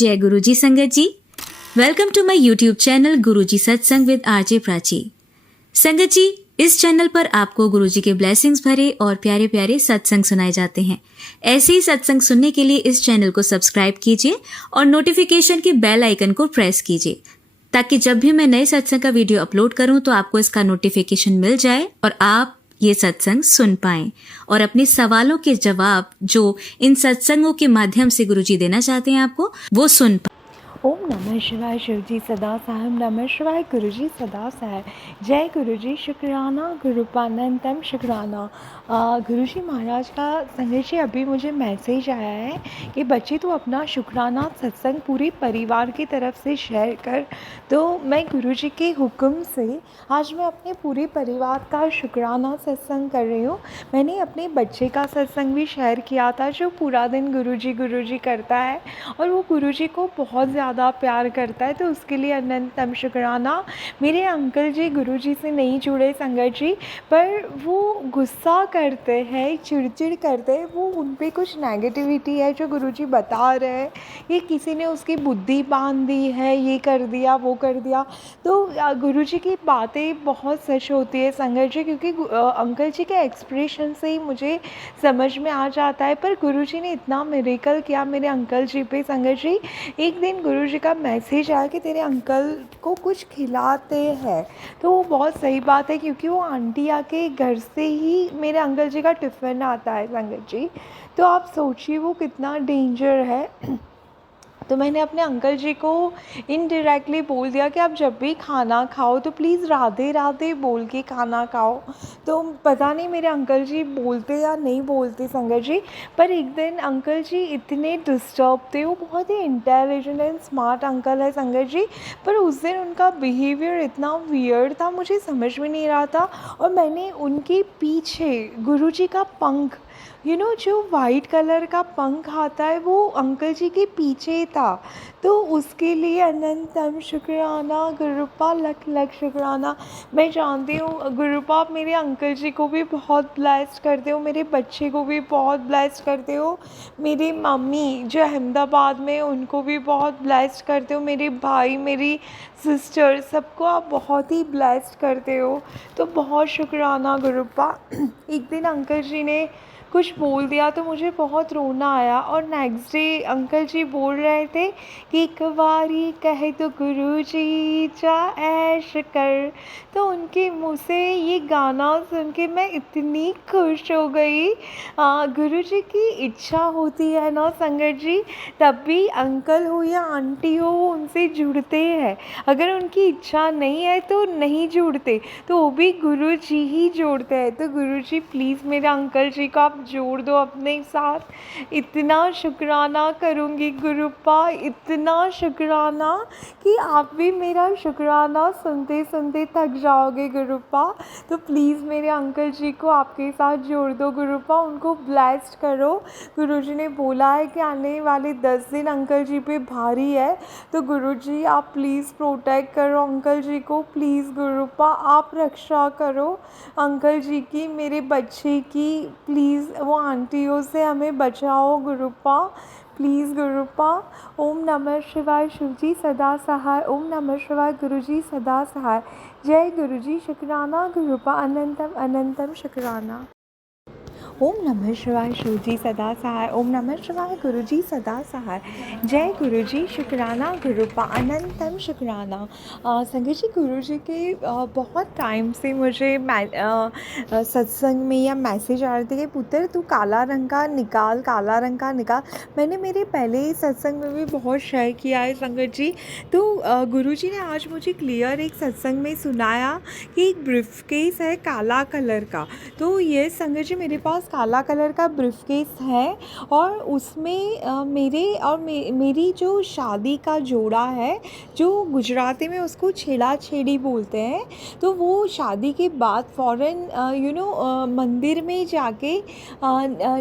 जय गुरुजी संगत ji, welcome to my YouTube channel Guruji सत्संग विद आरजे प्राची। संगत जी, इस चैनल पर आपको गुरुजी के ब्लेसिंग्स भरे और प्यारे प्यारे सत्संग सुनाए जाते हैं। ऐसे ही सत्संग सुनने के लिए इस चैनल को सब्सक्राइब कीजिए और नोटिफिकेशन के बेल आइकन को प्रेस कीजिए, ताकि जब भी मैं नए सत्संग का वीडियो अपलोड करूं तो आपको इसका नोटिफिकेशन मिल जाए और आप ये सत्संग सुन पाएं और अपने सवालों के जवाब जो इन सत्संगों के माध्यम से गुरुजी देना चाहते हैं आपको, वो सुन पाएं। ओम नमः शिवाय शिवजी सदा साहब नमः शिवाय गुरुजी सदा साहब। जय गुरुजी शुक्राना गुरुपानंतम शुक्राना। गुरुजी महाराज का संदेश जी अभी मुझे मैसेज आया है कि बच्चे तो अपना शुक्राना सत्संग पूरी परिवार की तरफ से शेयर कर। तो मैं गुरुजी के हुक्म से आज मैं अपने पूरे परिवार का शुक्राना सत्संग कर रही हूँ। मैंने अपने बच्चे का सत्संग भी शेयर किया था जो पूरा दिन गुरुजी करता है और वो गुरुजी को बहुत ज़्यादा प्यार करता है, तो उसके लिए अनंतम शुक्राना। मेरे अंकल जी गुरुजी से नहीं जुड़े संगत जी, पर वो गुस्सा करते हैं, चिड़चिड़ करते हैं, वो उन पे कुछ नेगेटिविटी है जो गुरुजी बता रहे हैं कि किसी ने उसकी बुद्धि बांध दी है, ये कर दिया वो कर दिया। तो गुरुजी की बातें बहुत सच होती है संगत जी, क्योंकि अंकल जी के एक्सप्रेशन से ही मुझे समझ में आ जाता है। पर गुरुजी ने इतना मिरेकल किया मेरे अंकल जी पे संगत जी। एक दिन गुरुजी का मैसेज आया कि तेरे अंकल को कुछ खिलाते हैं, तो वो बहुत सही बात है क्योंकि वो आंटी आके घर से ही मेरे अंकल जी का टिफ़िन आता है संगत जी। तो आप सोचिए वो कितना डेंजर है। तो मैंने अपने अंकल जी को इनडायरेक्टली बोल दिया कि आप जब भी खाना खाओ तो प्लीज़ राधे राधे बोल के खाना खाओ। तो पता नहीं मेरे अंकल जी बोलते या नहीं बोलते संगत जी, पर एक दिन अंकल जी इतने डिस्टर्ब थे। वो बहुत ही इंटेलिजेंट एंड स्मार्ट अंकल है संगत जी, पर उस दिन उनका बिहेवियर इतना वियर्ड था, मुझे समझ में नहीं रहा था। और मैंने उनके पीछे गुरुजी का पंख, जो वाइट कलर का पंख आता है वो अंकल जी के पीछे था। तो उसके लिए अनंतम शुक्राना गुरुपा, लख लख शुक्राना। मैं जानती हूँ गुरुपा आप मेरे अंकल जी को भी बहुत ब्लेस्ड करते हो, मेरे बच्चे को भी बहुत ब्लेस्ड करते हो, मेरी मम्मी जो अहमदाबाद में उनको भी बहुत ब्लेस्ड करते हो, मेरे भाई मेरी सिस्टर सबको आप बहुत ही ब्लेस्ड करते हो। तो बहुत शुक्राना गुरुपा। एक दिन अंकल जी ने कुछ बोल दिया तो मुझे बहुत रोना आया, और नेक्स्ट डे अंकल जी बोल रहे थे कि एक बारी कहे तो गुरुजी जा ऐश कर। तो उनके मुँह से ये गाना सुन के मैं इतनी खुश हो गई। गुरुजी की इच्छा होती है ना संगत जी, तब भी अंकल हो या आंटी हो वो उनसे जुड़ते हैं। अगर उनकी इच्छा नहीं है तो नहीं जुड़ते, तो वो भी गुरुजी ही जोड़ते हैं। तो गुरुजी प्लीज़ मेरे अंकल जी को आप जोड़ दो अपने साथ। इतना शुक्राना करूँगी गुरुपा, इतना शुक्राना कि आप भी मेरा शुक्राना सुनते सुनते थक जाओगे गुरुपा। तो प्लीज़ मेरे अंकल जी को आपके साथ जोड़ दो गुरुपा, उनको ब्लेस्ड करो। गुरुजी ने बोला है कि आने वाले 10 दिन अंकल जी पे भारी है, तो गुरुजी आप प्लीज़ प्रोटेक्ट करो अंकल जी को, प्लीज़ गुरुपा आप रक्षा करो अंकल जी की, मेरे बच्चे की, प्लीज़ वो आंटियों से हमें बचाओ गुरुपा, प्लीज़ गुरुपा। ओम नमः शिवाय शिवजी सदा सहाय। ओम नमः शिवाय गुरुजी सदा सहाय। जय गुरुजी शुक्राना गुरुपा, अनंतम अनंतम शुक्राना। ओम नमः शिवाय शिवजी सदा सहाय। ओम नमः शिवाय गुरुजी सदा सहाय। जय गुरुजी शुक्राना गुरुपा, अनंतम शुक्राना। संगत जी गुरुजी के बहुत टाइम से मुझे सत्संग में या मैसेज आ रहे थे कि पुत्र तू काला रंग का निकाल, काला रंग का निकाल। मैंने मेरे पहले सत्संग में भी बहुत शेयर किया है संगत जी। तो गुरुजी ने आज मुझे क्लियर एक सत्संग में सुनाया कि एक ब्रीफकेस है काला कलर का। तो ये संगत जी मेरे पास काला कलर का ब्रीफकेस है, और उसमें मेरी जो शादी का जोड़ा है, जो गुजराती में उसको छेड़ा छेड़ी बोलते हैं, तो वो शादी के बाद फ़ौरन मंदिर में जाके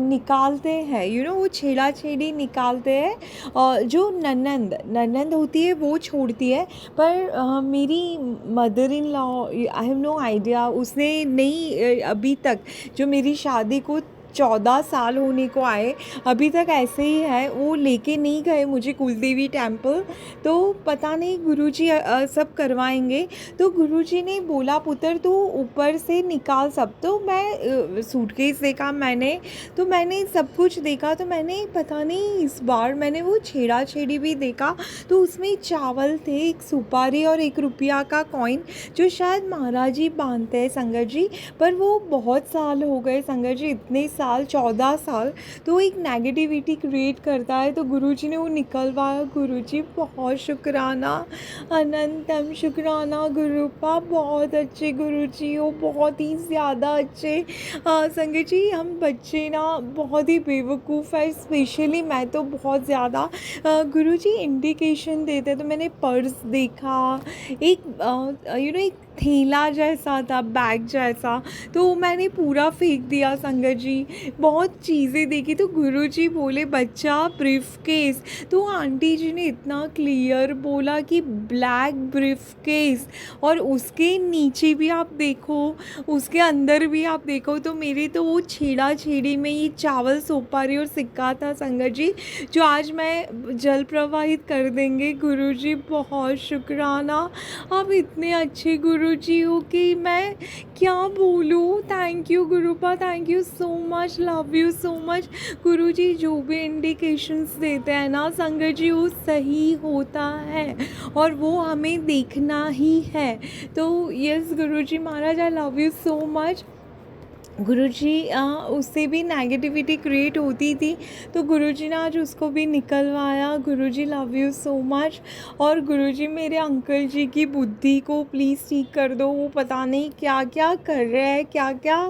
निकालते हैं, वो छेड़ा छेड़ी निकालते हैं। जो ननंद होती है वो छोड़ती है, पर मेरी mother in law, I have no idea, उसने नहीं अभी तक जो मेरी शादी को 14 साल होने को आए, अभी तक ऐसे ही है। वो लेके नहीं गए मुझे कुलदेवी टेम्पल, तो पता नहीं गुरुजी सब करवाएंगे। तो गुरुजी ने बोला पुत्र तू ऊपर से निकाल सब। तो मैं सूटकेस देखा मैंने, तो मैंने सब कुछ देखा। तो मैंने पता नहीं इस बार मैंने वो छेड़ा छेड़ी भी देखा, तो उसमें चावल थे, एक सुपारी और 1 रुपया का कॉइन, जो शायद महाराज जी बांधते हैं संगत जी। पर वो बहुत साल हो गए संगत जी, इतने साल, 14 साल, तो एक नेगेटिविटी क्रिएट करता है। तो गुरुजी ने वो निकलवाया। गुरुजी बहुत शुक्राना, अनंतम शुक्राना गुरुपा, बहुत अच्छे गुरुजी हो, बहुत ही ज़्यादा अच्छे। संगत जी हम बच्चे ना बहुत ही बेवकूफ़ है, स्पेशली मैं तो बहुत ज़्यादा। गुरुजी इंडिकेशन देते, तो मैंने पर्स देखा, एक एक थैला जैसा था, बैग जैसा, तो मैंने पूरा फेंक दिया संगत जी। बहुत चीज़ें देखी, तो गुरुजी बोले बच्चा ब्रीफ केस। तो आंटी जी ने इतना क्लियर बोला कि ब्लैक ब्रीफ केस, और उसके नीचे भी आप देखो, उसके अंदर भी आप देखो। तो मेरे तो वो छेड़ा छेड़ी में ये चावल, सोपारी और सिक्का था संगत जी, जो आज मैं जल प्रवाहित कर देंगे। गुरुजी बहुत शुक्राना, आप इतने अच्छे गुरुजी हो कि मैं क्या बोलूँ। थैंक यू गुरुपा, thank you so much, love you so much. Guruji जो भी इंडिकेशंस देते हैं ना संगत जी, वो सही होता है और वो हमें देखना ही है। तो yes Guruji Maharaj, I love you so much. Guruji उससे भी नेगेटिविटी क्रिएट होती थी, तो गुरुजी ने आज उसको भी निकलवाया। गुरुजी लव यू सो मच। और गुरुजी मेरे अंकल जी की बुद्धि को प्लीज़ ठीक कर दो, वो पता नहीं क्या क्या कर रहे हैं, क्या क्या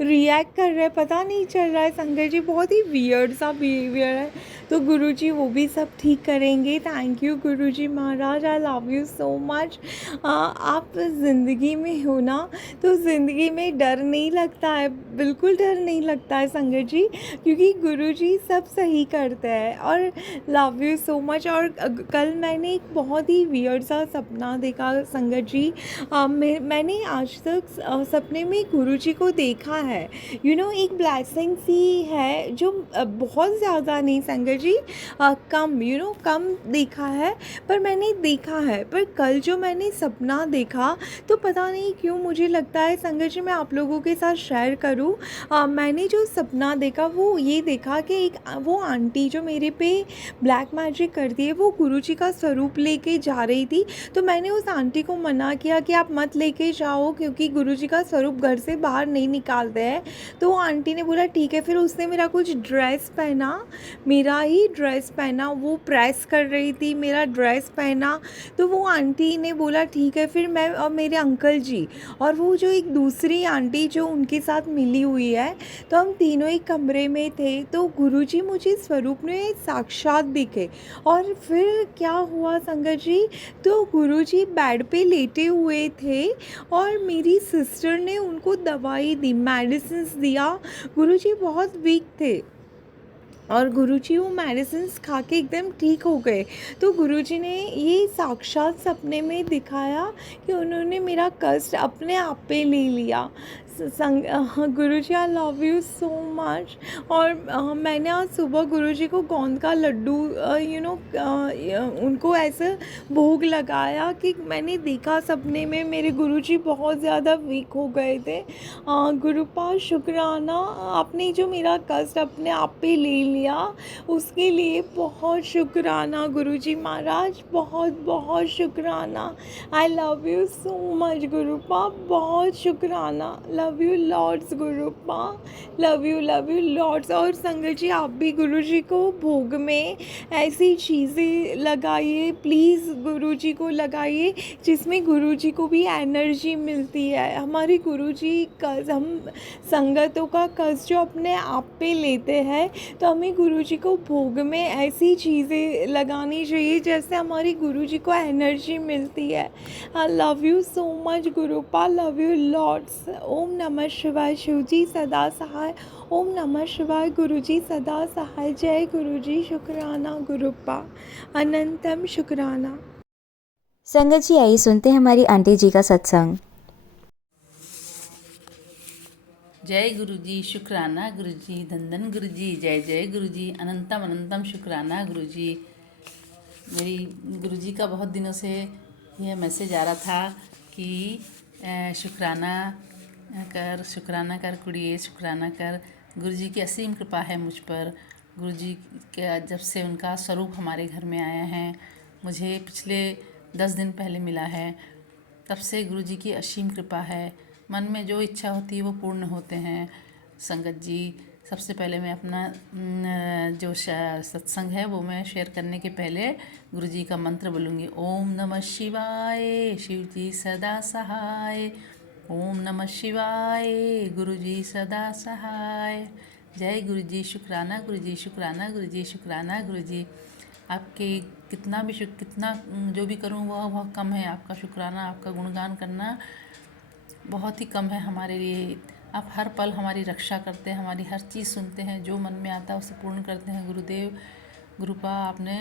रिएक्ट कर रहे हैं, पता नहीं चल रहा है संगत जी, बहुत ही वियर्ड सा बिहेवियर है। तो गुरुजी वो भी सब ठीक करेंगे। Thank you Guruji Maharaj, I love you so much. आप ज़िंदगी में हो ना, तो ज़िंदगी में डर नहीं लगता है, बिल्कुल डर नहीं लगता है संगत जी, क्योंकि गुरुजी सब सही करते हैं। और लव यू सो मच। और कल मैंने एक बहुत ही वियर्ड सा सपना देखा संगत जी। मैंने आज तक सपने में गुरुजी को देखा है। एक ब्लेसिंग सी है, जो बहुत ज़्यादा नहीं संगत जी, कम कम देखा है, पर मैंने देखा है। पर कल जो मैंने सपना देखा, तो पता नहीं क्यों मुझे लगता है संगत जी मैं आप लोगों के साथ शेयर करूं। मैंने जो सपना देखा वो ये देखा कि एक वो आंटी जो मेरे पे ब्लैक मैजिक करती है, वो गुरुजी का स्वरूप लेके जा रही थी। तो मैंने उस आंटी को मना किया कि आप मत लेके जाओ, क्योंकि गुरुजी का स्वरूप घर से बाहर नहीं निकालते हैं। तो वो आंटी ने बोला ठीक है। फिर उसने मेरा कुछ ड्रेस पहना, मेरा ही ड्रेस पहना, वो प्रेस कर रही थी, मेरा ड्रेस पहना। तो वो आंटी ने बोला ठीक है। फिर मैं और मेरे अंकल जी और वो जो एक दूसरी आंटी जो उनके साथ मिली हुई है, तो हम तीनों एक कमरे में थे। तो गुरुजी मुझे स्वरूप में साक्षात दिखे। और फिर क्या हुआ संगत जी, तो गुरुजी बेड पे लेटे हुए थे और मेरी सिस्टर ने उनको दवाई दी, मेडिसिन्स दिया। गुरुजी बहुत वीक थे और गुरुजी वो मेडिसिन्स खा के एकदम ठीक हो गए। तो गुरुजी ने ये साक्षात सपने में दिखाया कि उन्होंने मेरा कष्ट अपने आप पे ले लिया। Guruji I love you so much. और मैंने आज सुबह गुरुजी को गोंद का लड्डू उनको ऐसे भोग लगाया कि मैंने देखा सपने में मेरे गुरुजी बहुत ज़्यादा वीक हो गए थे। गुरुपा शुक्राना, आपने जो मेरा कष्ट अपने आप पे ले लिया उसके लिए बहुत शुक्राना गुरुजी महाराज, बहुत बहुत शुक्राना। I love you so much गुरुपा, बहुत शुक्राना। लव यू लॉर्ड्स गुरुपा, लव यू लॉर्ड्स। और संगत जी आप भी गुरुजी को भोग में ऐसी चीज़ें लगाइए, प्लीज़ गुरुजी को लगाइए जिसमें गुरुजी को भी एनर्जी मिलती है। हमारे गुरुजी हम संगतों का कष्ट जो अपने आप पे लेते हैं, तो हमें गुरुजी को भोग में ऐसी चीज़ें लगानी चाहिए जैसे हमारी गुरुजी को एनर्जी मिलती है। I love you so much गुरुपा, लव यू लॉर्ड्स। ओम नमः शिवाय, शिवजी सदा सहाय। ओम नमः शिवाय, गुरुजी सदा सहाय। जय गुरुजी, शुक्राना गुरुपा, अनंतम शुक्राना। संगत जी आइए सुनते हैं हमारी आंटी जी का सत्संग। जय गुरु जी, शुक्राना गुरु जी, धन गुरु जी, जय जय गुरु जी, अनंतम अनंतम शुक्राना गुरु जी। मेरी गुरु जी का बहुत दिनों से यह मैसेज आ रहा था कि शुक्राना कर कुड़िए, शुक्राना कर। गुरु जी की असीम कृपा है मुझ पर। गुरु जी के जब से उनका स्वरूप हमारे घर में आया है, मुझे पिछले 10 दिन पहले मिला है, तब से गुरु जी की असीम कृपा है। मन में जो इच्छा होती है वो पूर्ण होते हैं। संगत जी, सबसे पहले मैं अपना जो सत्संग है वो मैं शेयर करने के पहले गुरु जी का मंत्र बोलूँगी। ओम नमः शिवाय, शिव जी सदा सहाय। ओम नमः शिवाय, गुरु जी सदा सहाय। जय गुरु जी, शुक्राना गुरु जी, शुक्राना गुरु जी, शुक्राना गुरु जी। आपके कितना भी कितना जो भी करूँ वह कम है। आपका शुक्राना, आपका गुणगान करना बहुत ही कम है हमारे लिए। आप हर पल हमारी रक्षा करते हैं, हमारी हर चीज़ सुनते हैं, जो मन में आता है उसे पूर्ण करते हैं। गुरुदेव, गुरुपा, आपने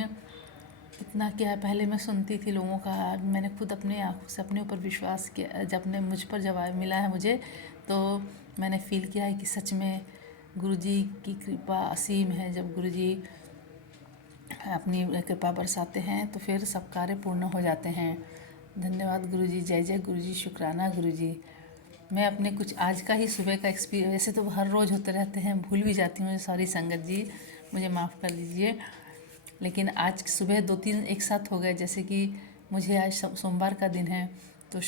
कितना किया है। पहले मैं सुनती थी लोगों का, आज मैंने खुद अपने आँखों से अपने ऊपर विश्वास किया। जब ने मुझ पर जब मिला है मुझे, तो मैंने फील किया है कि सच में गुरु जी की कृपा असीम है। जब गुरु जी अपनी कृपा बरसाते हैं तो फिर सब कार्य पूर्ण हो जाते हैं। धन्यवाद गुरु जी, जय जय गुरु जी, शुक्राना गुरु जी। मैं अपने कुछ आज का ही सुबह का एक्सपीरियंस, वैसे तो हर रोज़ होते रहते हैं, भूल भी जाती हूँ, सॉरी संगत जी, मुझे माफ़ कर दीजिए। लेकिन आज सुबह 2-3 एक साथ हो गए। जैसे कि मुझे आज सोमवार का दिन है, तो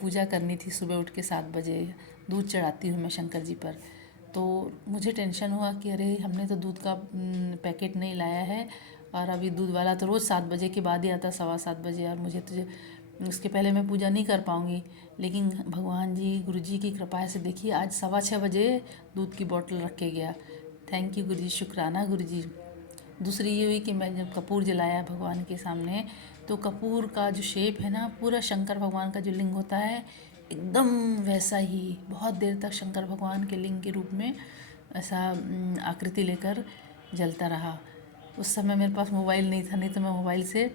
पूजा करनी थी। सुबह उठ के 7 बजे दूध चढ़ाती हूँ मैं शंकर जी पर। तो मुझे टेंशन हुआ कि अरे हमने तो दूध का पैकेट नहीं लाया है, और अभी दूध वाला तो रोज़ 7 बजे के बाद ही आता, 7:15 बजे, और मुझे तो उसके पहले मैं पूजा नहीं कर पाऊँगी। लेकिन भगवान जी, गुरु जी की कृपा से देखिए आज 6:15 बजे दूध की बोतल रख के गया। थैंक यू गुरु जी, शुक्राना गुरु जी। दूसरी ये हुई कि मैं जब कपूर जलाया भगवान के सामने, तो कपूर का जो शेप है ना, पूरा शंकर भगवान का जो लिंग होता है एकदम वैसा ही बहुत देर तक शंकर भगवान के लिंग के रूप में ऐसा आकृति लेकर जलता रहा। उस समय मेरे पास मोबाइल नहीं था, नहीं तो मैं मोबाइल से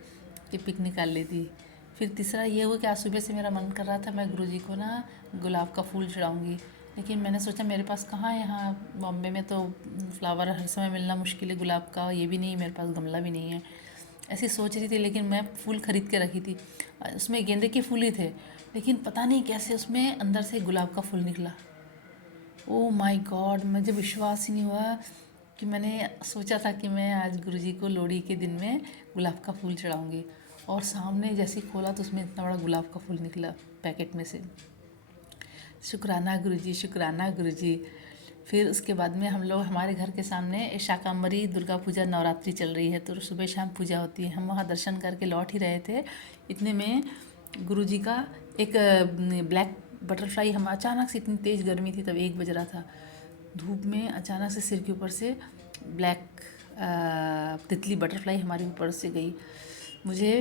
की पिक निकाल लेती। फिर तीसरा ये हुआ कि आज सुबह से मेरा मन कर रहा था मैं गुरुजी को ना गुलाब का फूल चढ़ाऊँगी, लेकिन मैंने सोचा मेरे पास कहाँ है, यहाँ बॉम्बे में तो फ्लावर हर समय मिलना मुश्किल है, गुलाब का ये भी नहीं, मेरे पास गमला भी नहीं है। ऐसी सोच रही थी, लेकिन मैं फूल ख़रीद के रखी थी, उसमें गेंदे के फूल ही थे, लेकिन पता नहीं कैसे उसमें अंदर से गुलाब का फूल निकला। ओह माय गॉड, मुझे विश्वास ही नहीं हुआ कि मैंने सोचा था कि मैं आज गुरुजी को लोहड़ी के दिन में गुलाब का फूल चढ़ाऊँगी, और सामने जैसे ही खोला तो उसमें इतना बड़ा गुलाब का फूल निकला पैकेट में से। शुक्राना गुरुजी, शुक्राना गुरुजी। फिर उसके बाद में हम लोग, हमारे घर के सामने शाकांबरी दुर्गा पूजा नवरात्रि चल रही है, तो सुबह शाम पूजा होती है। हम वहाँ दर्शन करके लौट ही रहे थे, इतने में गुरुजी का एक ब्लैक बटरफ्लाई, हम अचानक से, इतनी तेज़ गर्मी थी तब 1 बज रहा था, धूप में अचानक से सिर के ऊपर से ब्लैक तितली बटरफ्लाई हमारे ऊपर से गई। मुझे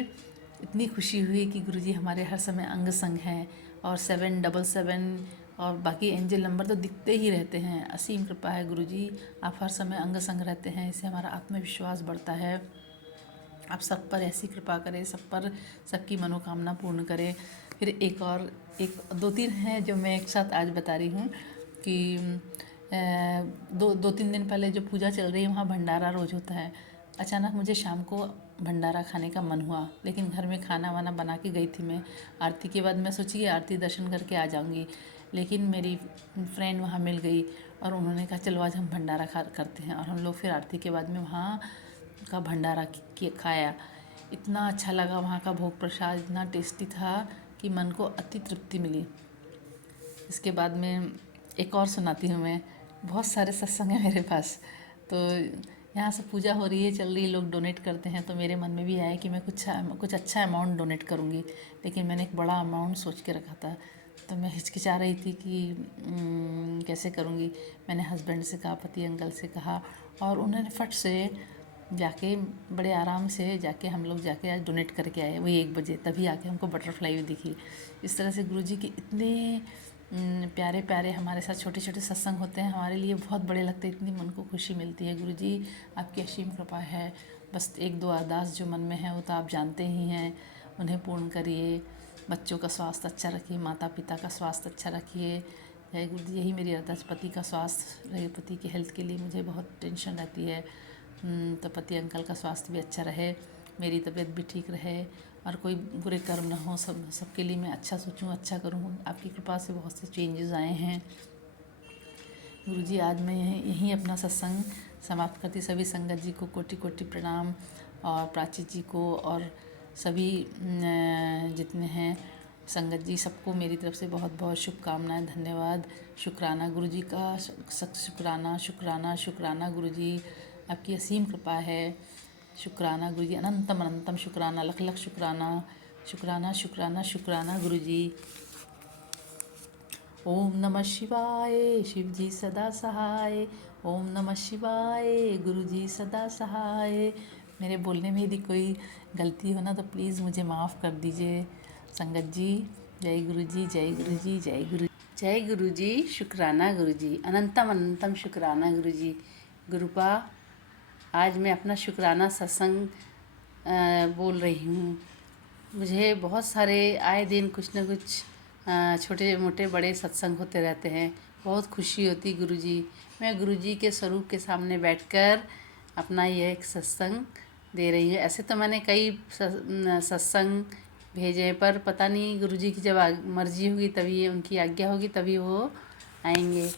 इतनी खुशी हुई कि गुरुजी हमारे हर समय अंग संग हैं, और 777 और बाकी एंजल नंबर तो दिखते ही रहते हैं। असीम कृपा है गुरुजी, आप हर समय अंग संग रहते हैं, इससे हमारा आत्मविश्वास बढ़ता है। आप सब पर ऐसी कृपा करें, सब पर सबकी मनोकामना पूर्ण करें। फिर एक 2-3 हैं जो मैं एक साथ आज बता रही हूँ कि 2-3 दिन पहले जो पूजा चल रही है वहाँ भंडारा रोज़ होता है। अचानक मुझे शाम को भंडारा खाने का मन हुआ, लेकिन घर में खाना वाना बना के गई थी मैं। आरती के बाद मैं सोची कि आरती दर्शन करके आ जाऊंगी, लेकिन मेरी फ्रेंड वहाँ मिल गई और उन्होंने कहा चलो आज हम भंडारा करते हैं, और हम लोग फिर आरती के बाद में वहाँ का भंडारा खाया। इतना अच्छा लगा, वहाँ का भोग प्रसाद इतना टेस्टी था कि मन को अति तृप्ति मिली। इसके बाद में एक और सुनाती हूँ मैं, बहुत सारे सत्संग हैं मेरे पास। तो यहाँ से पूजा हो रही है, चल रही है, लोग डोनेट करते हैं, तो मेरे मन में भी आया कि मैं कुछ अच्छा अमाउंट डोनेट करूँगी, लेकिन मैंने एक बड़ा अमाउंट सोच के रखा था, तो मैं हिचकिचा रही थी कि कैसे करूँगी। मैंने हस्बैंड से कहा, पति अंकल से कहा, और उन्होंने फट से जाके बड़े आराम से जाके हम लोग जाके आज डोनेट करके आए, वही 1 बजे, तभी आके हमको बटरफ्लाई भी दिखी। इस तरह से गुरुजी के इतने प्यारे प्यारे हमारे साथ छोटे छोटे सत्संग होते हैं, हमारे लिए बहुत बड़े लगते हैं, इतनी मन को खुशी मिलती है। गुरुजी आपकी असीम कृपा है, बस 1-2 अरदास जो मन में है वो तो आप जानते ही हैं, उन्हें पूर्ण करिए। बच्चों का स्वास्थ्य अच्छा रखिए, माता पिता का स्वास्थ्य अच्छा रखिए, जय गुरु जी। यही मेरी अरदास, पति का स्वास्थ्य रहे, पति की हेल्थ के लिए मुझे बहुत टेंशन रहती है। तो पति अंकल का स्वास्थ्य भी अच्छा रहे, मेरी तबीयत भी ठीक रहे और कोई बुरे कर्म ना हो। सबके लिए मैं अच्छा सोचूं, अच्छा करूं। आपकी कृपा से बहुत से चेंजेस आए हैं गुरुजी। आज मैं यहीं अपना सत्संग समाप्त करती। सभी संगत जी को कोटि कोटि प्रणाम और प्राची जी को और सभी जितने हैं संगत जी, सबको मेरी तरफ से बहुत बहुत शुभकामनाएं, धन्यवाद, शुक्राना गुरुजी का, शुक्राना शुक्राना शुक्राना गुरुजी, आपकी असीम कृपा है। शुक्राना गुरुजी, अनंतम अनंतम शुक्राना, लख लख शुक्राना, शुक्राना शुक्राना शुक्राना गुरुजी। ओम नमः शिवाय, शिव जी सदा सहाय। ओम नमः शिवाय, गुरु जी सदा सहाय। मेरे बोलने में यदि कोई गलती हो ना तो प्लीज़ मुझे माफ़ कर दीजिए संगत जी। जय गुरु जी, जय गुरु जी, जय गुरु, जय गुरु जी। शुक्राना गुरु जी, अनंतम अनंतम शुक्राना गुरु जी। गुरुपा, आज मैं अपना शुक्राना सत्संग बोल रही हूँ। मुझे बहुत सारे आए दिन कुछ न कुछ छोटे मोटे बड़े सत्संग होते रहते हैं। बहुत खुशी होती गुरुजी। मैं गुरुजी के स्वरूप के सामने बैठकर अपना यह एक सत्संग दे रही हूँ। ऐसे तो मैंने कई सत्संग भेजे, पर पता नहीं गुरुजी की जब मर्जी होगी तभी, उनकी आज्ञा होगी तभी वो आएंगे।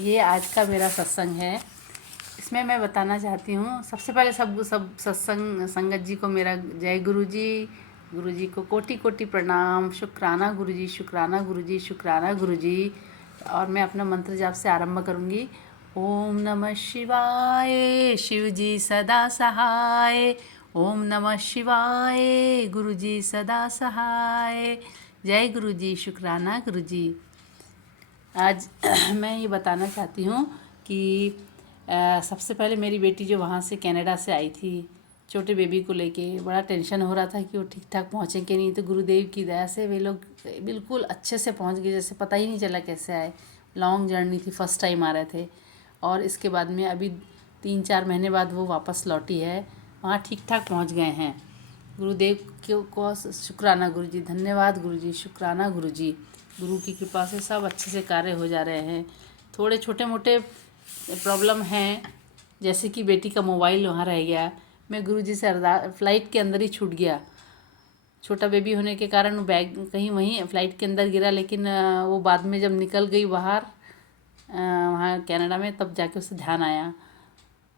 ये आज का मेरा सत्संग है। इसमें मैं बताना चाहती हूँ, सबसे पहले सब सत्संग संगत जी को मेरा जय गुरु जी। गुरु जी को कोटि कोटि प्रणाम, शुक्राना गुरु जी, शुक्राना गुरु जी, शुक्राना गुरु जी। और मैं अपना मंत्र जाप से आरंभ करूँगी। ओम नमः शिवाय, शिव जी सदा सहाय। ओम नमः शिवाय, गुरु जी सदा सहाय। जय गुरु जी, शुक्राना गुरु जी। आज मैं ये बताना चाहती हूँ कि सबसे पहले मेरी बेटी जो वहाँ से कनाडा से आई थी, छोटे बेबी को लेके बड़ा टेंशन हो रहा था कि वो ठीक ठाक पहुँचें कि नहीं। तो गुरुदेव की दया से वे लोग बिल्कुल अच्छे से पहुँच गए, जैसे पता ही नहीं चला कैसे आए। लॉन्ग जर्नी थी, फर्स्ट टाइम आ रहे थे। और इसके बाद में अभी 3-4 महीने बाद वो वापस लौटी है, वहाँ ठीक ठाक पहुँच गए हैं। गुरुदेव को शुक्राना गुरु जी, धन्यवाद गुरु जी, शुक्राना गुरु जी। गुरु की कृपा से सब अच्छे से कार्य हो जा रहे हैं। थोड़े छोटे मोटे प्रॉब्लम हैं, जैसे कि बेटी का मोबाइल वहाँ रह गया। मैं गुरुजी से फ़्लाइट के अंदर ही छूट गया। छोटा बेबी होने के कारण बैग कहीं वहीं फ़्लाइट के अंदर गिरा, लेकिन वो बाद में जब निकल गई बाहर वहाँ कनाडा में, तब जाके उससे ध्यान आया।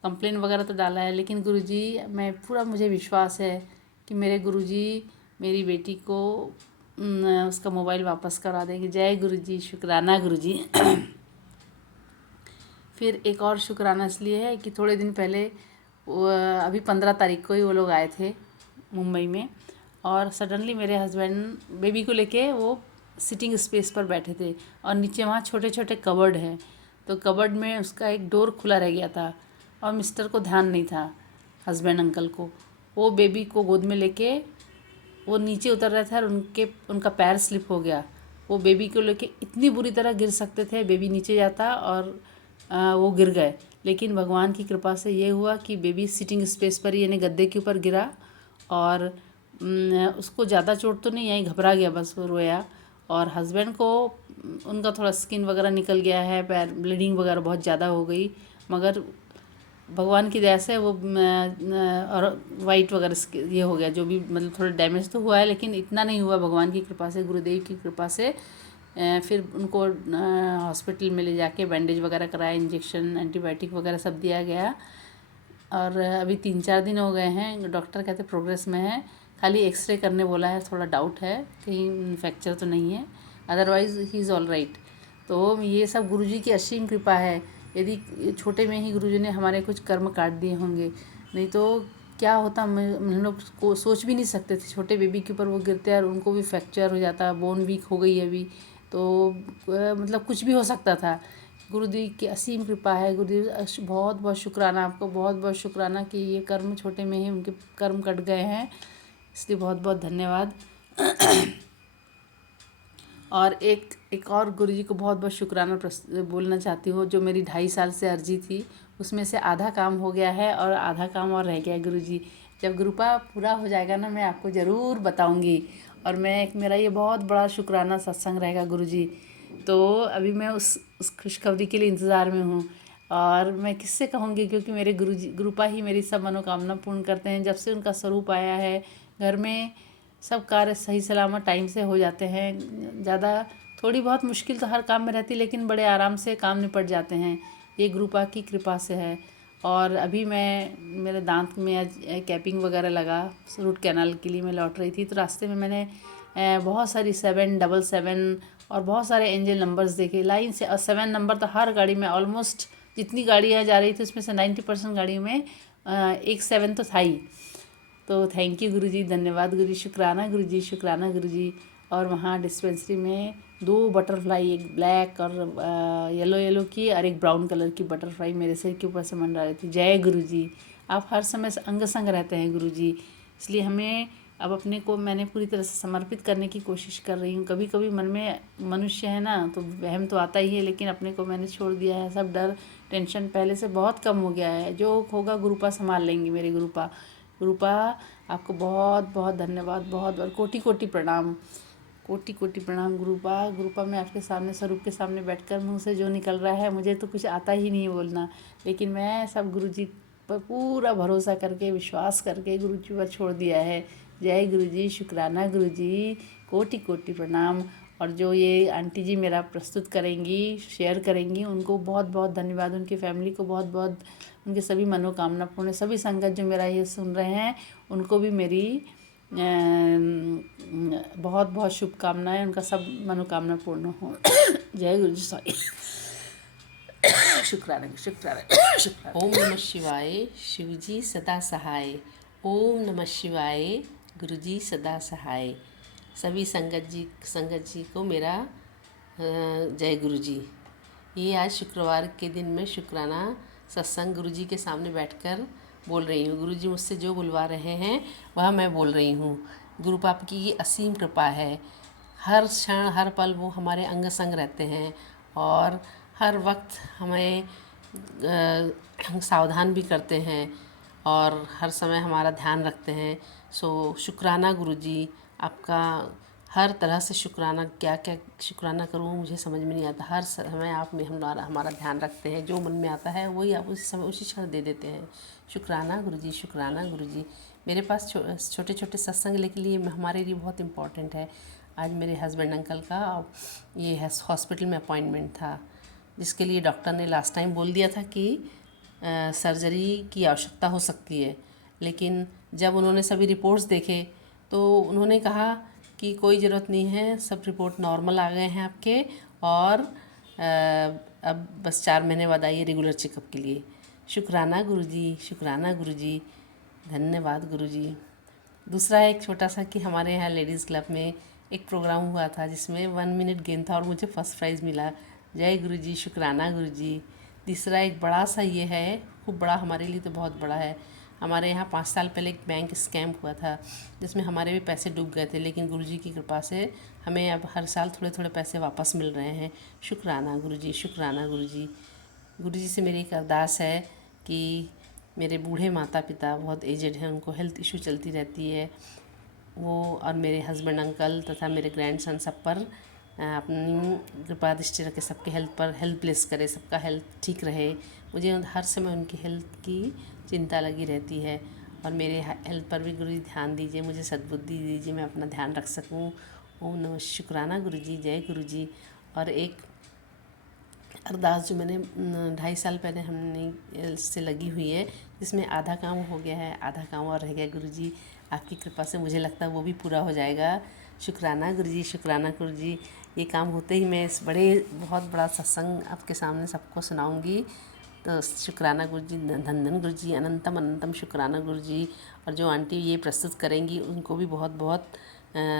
कंप्लेन वगैरह तो डाला है, लेकिन गुरुजी, मैं पूरा मुझे विश्वास है कि मेरे गुरुजी मेरी बेटी को उसका मोबाइल वापस करा देंगे। जय गुरुजी, शुक्राना गुरुजी। फिर एक और शुक्राना इसलिए है कि थोड़े दिन पहले अभी 15 तारीख को ही वो लोग आए थे मुंबई में, और सडनली मेरे हस्बैंड बेबी को लेके वो सिटिंग स्पेस पर बैठे थे, और नीचे वहाँ छोटे छोटे कबर्ड हैं। तो कबर्ड में उसका एक डोर खुला रह गया था, और मिस्टर को ध्यान नहीं था, हस्बैंड अंकल को। वो बेबी को गोद में लेके वो नीचे उतर रहे थे और उनका पैर स्लिप हो गया। वो बेबी को लेके इतनी बुरी तरह गिर सकते थे, बेबी नीचे जाता और वो गिर गए। लेकिन भगवान की कृपा से ये हुआ कि बेबी सिटिंग स्पेस पर, यानी गद्दे के ऊपर गिरा, और उसको ज़्यादा चोट तो नहीं आई, घबरा गया बस, वो रोया। और हस्बैंड को उनका थोड़ा स्किन वगैरह निकल गया है, पैर ब्लीडिंग वगैरह बहुत ज़्यादा हो गई, मगर भगवान की दया से वो और वाइट वगैरह ये हो गया, जो भी मतलब थोड़ा डैमेज तो हुआ है, लेकिन इतना नहीं हुआ भगवान की कृपा से, गुरुदेव की कृपा से। फिर उनको हॉस्पिटल में ले जाके बैंडेज वगैरह कराया, इंजेक्शन एंटीबायोटिक वगैरह सब दिया गया। और अभी 3-4 दिन हो गए हैं, डॉक्टर कहते प्रोग्रेस में है, खाली एक्सरे करने बोला है, थोड़ा डाउट है कहीं फ्रैक्चर तो नहीं है, otherwise he is all right. तो ये सब गुरुजी की असीम कृपा है। यदि छोटे में ही गुरुजी ने हमारे कुछ कर्म काट दिए होंगे, नहीं तो क्या होता, हम लोग को सोच भी नहीं सकते थे। छोटे बेबी के ऊपर वो गिरते और उनको भी फ्रैक्चर हो जाता, बोन वीक हो गई है अभी, तो मतलब कुछ भी हो सकता था। गुरुदेव की असीम कृपा है। गुरुदेव बहुत बहुत शुक्राना, आपको बहुत बहुत शुक्राना कि ये कर्म छोटे में ही उनके कर्म कट गए हैं, इसलिए बहुत बहुत धन्यवाद। और एक और गुरुजी को बहुत बहुत शुक्राना बोलना चाहती हूँ। जो मेरी 2.5 साल से अर्जी थी, उसमें से आधा काम हो गया है और आधा काम और रह गया। गुरुजी, जब गुरुपा पूरा हो जाएगा ना, मैं आपको ज़रूर बताऊँगी। और मेरा ये बहुत बड़ा शुक्राना सत्संग रहेगा गुरुजी। तो अभी मैं उस खुशखबरी के लिए इंतज़ार में हूँ। और मैं किससे कहूँगी, क्योंकि मेरे गुरुपा ही मेरी सब मनोकामना पूर्ण करते हैं। जब से उनका स्वरूप आया है घर में सब कार्य सही सलामत टाइम से हो जाते हैं। ज़्यादा थोड़ी बहुत मुश्किल तो हर काम में रहती, लेकिन बड़े आराम से काम निपट जाते हैं। ये गुरुपा की कृपा से है। और अभी मैं मेरे दांत में आज कैपिंग वगैरह लगा, रूट कैनाल के लिए मैं लौट रही थी, तो रास्ते में मैंने बहुत सारी 777 और बहुत सारे एंजल नंबर्स देखे लाइन से। और 7 नंबर तो हर गाड़ी में, ऑलमोस्ट जितनी गाड़ियाँ जा रही थी उसमें से 90% गाड़ियों में एक 7 तो था ही। तो थैंक यू गुरुजी, धन्यवाद गुरुजी, शुक्राना गुरुजी, शुक्राना गुरुजी। और वहाँ डिस्पेंसरी में 2 बटरफ्लाई, एक ब्लैक और येलो की, और एक ब्राउन कलर की बटरफ्लाई मेरे सिर के ऊपर से मंडरा रही थी। जय गुरुजी, आप हर समय अंग संग रहते हैं गुरुजी, इसलिए हमें अब अपने को मैंने पूरी तरह से समर्पित करने की कोशिश कर रही हूँ। कभी कभी मन में मनुष्य है ना, तो वहम तो आता ही है, लेकिन अपने को मैंने छोड़ दिया है। सब डर टेंशन पहले से बहुत कम हो गया है। जो होगा गुरुपा संभाल लेंगी। मेरे गुरुपा आपको बहुत बहुत धन्यवाद, बहुत बहुत कोटि कोटि प्रणाम, कोटि कोटि प्रणाम गुरुपा। मैं आपके सामने स्वरूप के सामने बैठकर मुंह से जो निकल रहा है, मुझे तो कुछ आता ही नहीं बोलना, लेकिन मैं सब गुरुजी पर पूरा भरोसा करके, विश्वास करके गुरुजी पर छोड़ दिया है। जय गुरुजी, शुक्राना गुरुजी, कोटि कोटि प्रणाम। और जो ये आंटी जी मेरा प्रस्तुत करेंगी, शेयर करेंगी, उनको बहुत बहुत धन्यवाद। उनकी फैमिली को बहुत बहुत, उनके सभी मनोकामना पूर्ण, सभी संगत जो मेरा ये सुन रहे हैं उनको भी मेरी बहुत बहुत शुभकामनाएं। उनका सब मनोकामना पूर्ण हो। जय गुरु जी। सॉरी, शुक्राना शुक्राना शुक्राना। ओम नमः शिवाय, शिवजी सदा सहाय। ओम नमः शिवाय, गुरुजी सदा सहाय। सभी संगत जी को मेरा जय गुरुजी। ये आज शुक्रवार के दिन में शुक्राना सत्संग गुरुजी के सामने बैठकर बोल रही हूँ। गुरुजी मुझसे जो बुलवा रहे हैं वह मैं बोल रही हूँ। गुरु पाप की ये असीम कृपा है। हर क्षण हर पल वो हमारे अंग संग रहते हैं और हर वक्त हमें सावधान भी करते हैं और हर समय हमारा ध्यान रखते हैं। सो शुक्राना गुरुजी, आपका हर तरह से शुक्राना। क्या क्या शुक्राना करूँ मुझे समझ में नहीं आता। हर समय आप में हमारा ध्यान रखते हैं। जो मन में आता है वही आप उसी समय उसी क्षण दे देते हैं। शुक्राना गुरुजी, शुक्राना गुरुजी। मेरे पास छोटे छोटे सत्संग के लिए हमारे लिए बहुत इम्पॉर्टेंट है। आज मेरे हस्बैंड अंकल का ये है हॉस्पिटल में अपॉइंटमेंट था, जिसके लिए डॉक्टर ने लास्ट टाइम बोल दिया था कि सर्जरी की आवश्यकता हो सकती है। लेकिन जब उन्होंने सभी रिपोर्ट्स देखे तो उन्होंने कहा कि कोई ज़रूरत नहीं है, सब रिपोर्ट नॉर्मल आ गए हैं आपके, और अब बस 4 महीने बाद आइए रेगुलर चेकअप के लिए। शुक्राना गुरुजी, शुक्राना गुरुजी, धन्यवाद गुरुजी। दूसरा एक छोटा सा कि हमारे यहाँ लेडीज़ क्लब में एक प्रोग्राम हुआ था जिसमें 1 मिनट गेम था और मुझे फर्स्ट प्राइज़ मिला। जय गुरुजी, शुक्राना गुरुजी। तीसरा एक बड़ा सा ये है, खूब बड़ा, हमारे लिए तो बहुत बड़ा है। हमारे यहाँ 5 साल पहले एक बैंक स्कैम हुआ था जिसमें हमारे भी पैसे डूब गए थे, लेकिन गुरुजी की कृपा से हमें अब हर साल थोड़े थोड़े पैसे वापस मिल रहे हैं। शुक्राना गुरुजी, शुक्राना गुरुजी। गुरुजी से मेरी एक अरदास है कि मेरे बूढ़े माता पिता बहुत एजड हैं, उनको हेल्थ इशू चलती रहती है, वो और मेरे हस्बैंड अंकल तथा मेरे ग्रैंडसन सब पर अपनी कृपा दृष्टि रखे, सबके हेल्थ पर हेल्प ब्लेस करे, सबका हेल्थ ठीक रहे। मुझे हर समय उनकी हेल्थ की चिंता लगी रहती है और मेरे हेल्थ पर भी गुरुजी ध्यान दीजिए, मुझे सद्बुद्धि दीजिए, मैं अपना ध्यान रख सकूं। ओम नमः शुक्राना गुरुजी, जय गुरुजी। और एक अरदास जो मैंने 2.5 साल पहले हमने से लगी हुई है, जिसमें आधा काम हो गया है, आधा काम और रह गया। गुरुजी आपकी कृपा से मुझे लगता है वो भी पूरा हो जाएगा। शुक्राना गुरुजी, शुक्राना गुरुजी। ये काम होते ही मैं इस बहुत बड़ा सत्संग आपके सामने सबको सुनाऊंगी। तो शुक्राना गुरुजी, धन धन गुरुजी, अनंतम अनंतम शुक्राना गुरुजी। और जो आंटी ये प्रस्तुत करेंगी उनको भी बहुत बहुत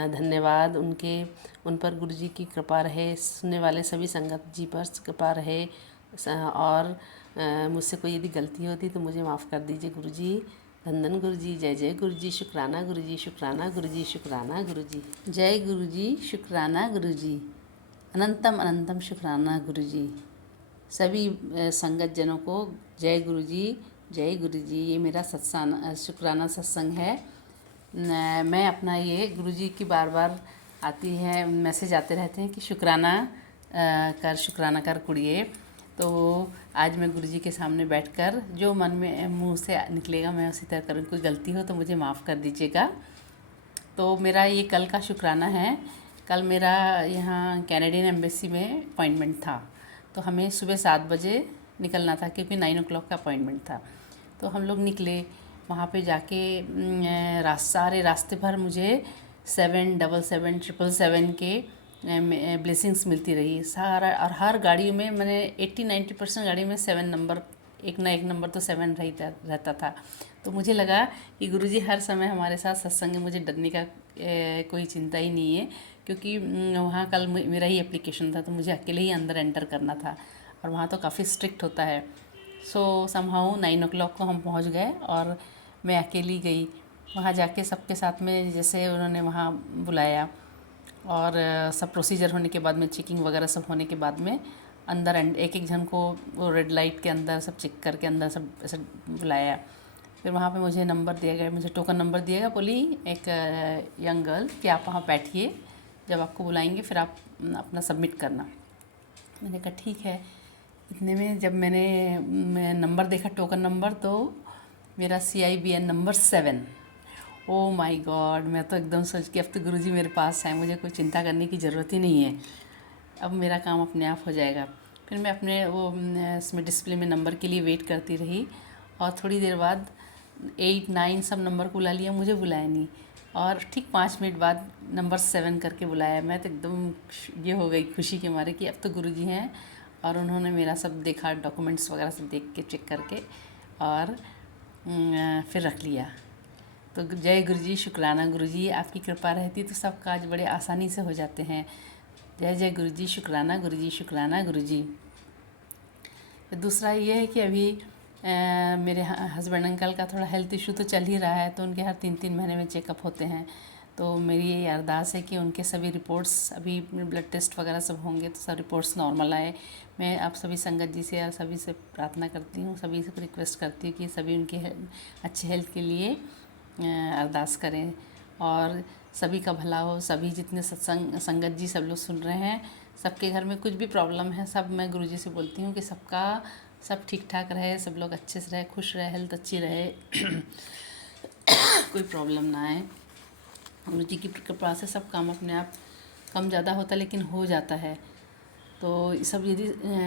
धन्यवाद। उन पर गुरुजी की कृपा रहे, सुनने वाले सभी संगत जी पर कृपा रहे। और मुझसे कोई यदि गलती होती तो मुझे माफ़ कर दीजिए गुरुजी। धन धन गुरुजी, जय जय गुरुजी, शुक्राना गुरुजी, शुक्राना गुरुजी, शुक्राना गुरुजी। जय गुरुजी, शुक्राना गुरुजी, अनंतम अनंतम शुक्राना गुरुजी। सभी संगत जनों को जय गुरुजी, जय गुरुजी। ये मेरा शुक्राना सत्संग है। मैं अपना ये गुरुजी की बार बार आती है मैसेज आते रहते हैं कि शुक्राना कर शुक्राना कर कुड़िए। तो आज मैं गुरुजी के सामने बैठकर जो मन में मुंह से निकलेगा मैं उसी तरह करूँ। कोई गलती हो तो मुझे माफ़ कर दीजिएगा। तो मेरा ये कल का शुक्राना है। कल मेरा यहाँ कैनेडियन एम्बेसी में अपॉइंटमेंट था, तो हमें सुबह 7 बजे निकलना था क्योंकि 9 o'clock का अपॉइंटमेंट था। तो हम लोग निकले, वहाँ पे जाके सारे रास्ते भर मुझे 777 777 के ब्लेसिंग्स मिलती रही सारा। और हर गाड़ी में मैंने 80-90% गाड़ी में 7 नंबर, एक ना एक नंबर तो 7 रहता था। तो मुझे लगा कि गुरुजी हर समय हमारे साथ सत्संग में, मुझे डरने का कोई चिंता ही नहीं है क्योंकि वहाँ कल मेरा ही एप्लीकेशन था, तो मुझे अकेले ही अंदर एंटर करना था और वहाँ तो काफ़ी स्ट्रिक्ट होता है। सो समहाउ 9 o'clock को हम पहुँच गए और मैं अकेली गई वहाँ जाके। सबके साथ में जैसे उन्होंने वहाँ बुलाया और सब प्रोसीजर होने के बाद में, चेकिंग वगैरह सब होने के बाद में अंदर एक एक जन को वो रेड लाइट के अंदर सब चेक करके अंदर सब ऐसे बुलाया। फिर वहाँ पे मुझे नंबर दिया गया, मुझे टोकन नंबर दिया गया। बोली एक यंग गर्ल कि आप वहाँ बैठिए, जब आपको बुलाएंगे फिर आप अपना सबमिट करना। मैंने कहा ठीक है। इतने में जब मैंने नंबर देखा, टोकन नंबर, तो मेरा CIBN number 7। Oh my God, मैं तो एकदम सोच के अब तो गुरुजी मेरे पास है, मुझे कोई चिंता करने की ज़रूरत ही नहीं है, अब मेरा काम अपने आप हो जाएगा। फिर मैं अपने वो इसमें डिस्प्ले में नंबर के लिए वेट करती रही और थोड़ी देर बाद 8, 9 सब नंबर को बुला लिया, मुझे बुलाया नहीं। और ठीक 5 मिनट बाद नंबर 7 करके बुलाया। मैं तो एकदम ये हो गई खुशी के मारे कि अब तो गुरुजी हैं। और उन्होंने मेरा सब देखा, डॉक्यूमेंट्स वगैरह सब देख के, चेक करके, और फिर रख लिया। तो जय गुरुजी, शुक्राना गुरुजी, आपकी कृपा रहती तो सब काज बड़े आसानी से हो जाते हैं। जय जय गुरुजी, शुक्राना गुरुजी, शुक्राना गुरुजी। फिर दूसरा ये है कि अभी मेरे हस्बैंड अंकल का थोड़ा हेल्थ इशू तो चल ही रहा है, तो उनके हर 3-3 महीने में चेकअप होते हैं। तो मेरी ये अरदास है कि उनके सभी रिपोर्ट्स, अभी ब्लड टेस्ट वगैरह सब होंगे तो सब रिपोर्ट्स नॉर्मल आए। मैं आप सभी संगत जी से और सभी से प्रार्थना करती हूँ, सभी से रिक्वेस्ट करती हूँ कि सभी उनके अच्छे हेल्थ के लिए अरदास करें और सभी का भला हो। सभी जितने संगत जी सब लोग सुन रहे हैं, सबके घर में कुछ भी प्रॉब्लम है, सब मैं गुरुजी से बोलती हूँ कि सबका सब ठीक ठाक रहे, सब लोग अच्छे से रहे, खुश रहे, हेल्थ अच्छी रहे, कोई प्रॉब्लम ना आए। गुरुजी की कृपा से सब काम अपने आप कम ज़्यादा होता है लेकिन हो जाता है। तो सब यदि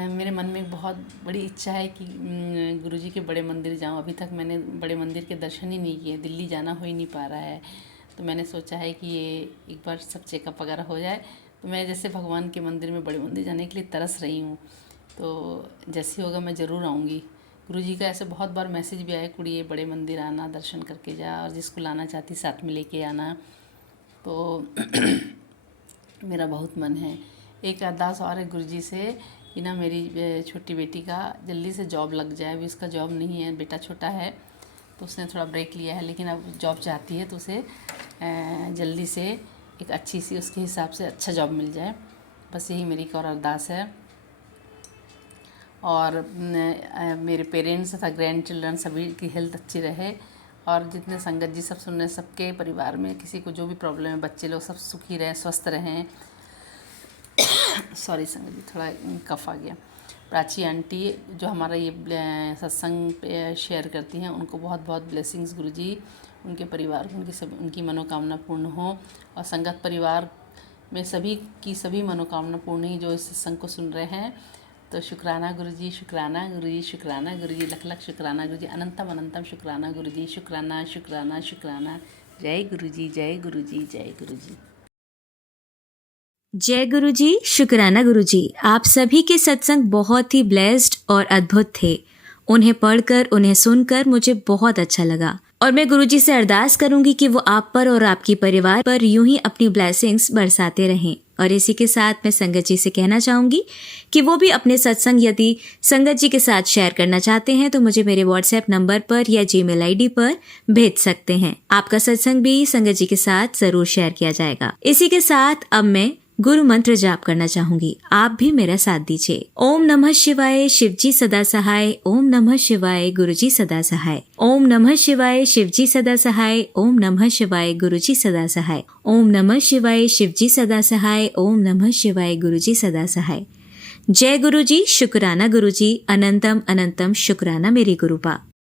मेरे मन में बहुत बड़ी इच्छा है कि गुरुजी के बड़े मंदिर जाऊं। अभी तक मैंने बड़े मंदिर के दर्शन ही नहीं किए, दिल्ली जाना हो ही नहीं पा रहा है। तो मैंने सोचा है कि ये एक बार सब चेकअप वगैरह हो जाए। तो मैं जैसे भगवान के मंदिर में, बड़े मंदिर जाने के लिए तरस रही हूँ, तो जैसे होगा मैं ज़रूर आऊँगी। गुरुजी का ऐसे बहुत बार मैसेज भी आया, कुड़िए बड़े मंदिर आना, दर्शन करके जा, और जिसको लाना चाहती साथ में लेके आना। तो मेरा बहुत मन है। एक अरदास और है गुरुजी से कि ना मेरी छोटी बेटी का जल्दी से जॉब लग जाए। अभी उसका जॉब नहीं है, बेटा छोटा है तो उसने थोड़ा ब्रेक लिया है, लेकिन अब जॉब चाहती है तो उसे जल्दी से एक अच्छी सी, उसके हिसाब से अच्छा जॉब मिल जाए। बस यही मेरी एक और अरदास है। और मेरे पेरेंट्स तथा ग्रैंड चिल्ड्रन सभी की हेल्थ अच्छी रहे, और जितने संगत जी सब सुन रहे हैं, सबके परिवार में किसी को जो भी प्रॉब्लम है, बच्चे लोग सब सुखी रहें, स्वस्थ रहें। सॉरी संगत जी, थोड़ा कफ आ गया। प्राची आंटी जो हमारा ये सत्संग शेयर करती हैं, उनको बहुत बहुत ब्लेसिंग्स गुरुजी, उनके परिवार को, उनकी मनोकामना पूर्ण हो, और संगत परिवार में सभी की सभी मनोकामना पूर्ण ही जो इस सत्संग को सुन रहे हैं। तो शुक्राना गुरुजी, शुक्राना गुरुजी, शुक्राना गुरुजी, लख लख शुक्राना गुरुजी, अनंतम अनंतम शुक्राना गुरुजी, शुक्राना शुक्राना शुक्राना। जय गुरुजी, जय गुरुजी, जय गुरुजी। जय गुरुजी, शुक्राना गुरुजी। आप सभी के सत्संग बहुत ही ब्लेस्ड और अद्भुत थे। उन्हें पढ़कर, उन्हें सुनकर मुझे बहुत अच्छा लगा, और मैं गुरुजी से अरदास करूंगी कि वो आप पर और आपकी परिवार पर यूं ही अपनी ब्लेसिंग्स बरसाते रहें। और इसी के साथ मैं संगत जी से कहना चाहूंगी कि वो भी अपने सत्संग यदि संगत जी के साथ शेयर करना चाहते हैं तो मुझे मेरे व्हाट्सएप नंबर पर या जीमेल आईडी पर भेज सकते हैं। आपका सत्संग भी संगत जी के साथ जरूर शेयर किया जाएगा। इसी के साथ अब मैं गुरु मंत्र जाप करना चाहूंगी। आप भी मेरा साथ दीजिए। ओम नमः शिवाय, शिवजी सदा सहाय। ओम नमः शिवाय, गुरुजी सदा सहाय। ओम नमः शिवाय, शिवजी सदा सहाय। ओम नमः शिवाय, गुरुजी सदा सहाय। ओम नमः शिवाय, शिवजी सदा सहाय। ओम नमः शिवाय, गुरुजी सदा सहाय। जय गुरुजी, शुक्राना गुरुजी, अनंतम अनंतम शुक्राना मेरी गुरुपा।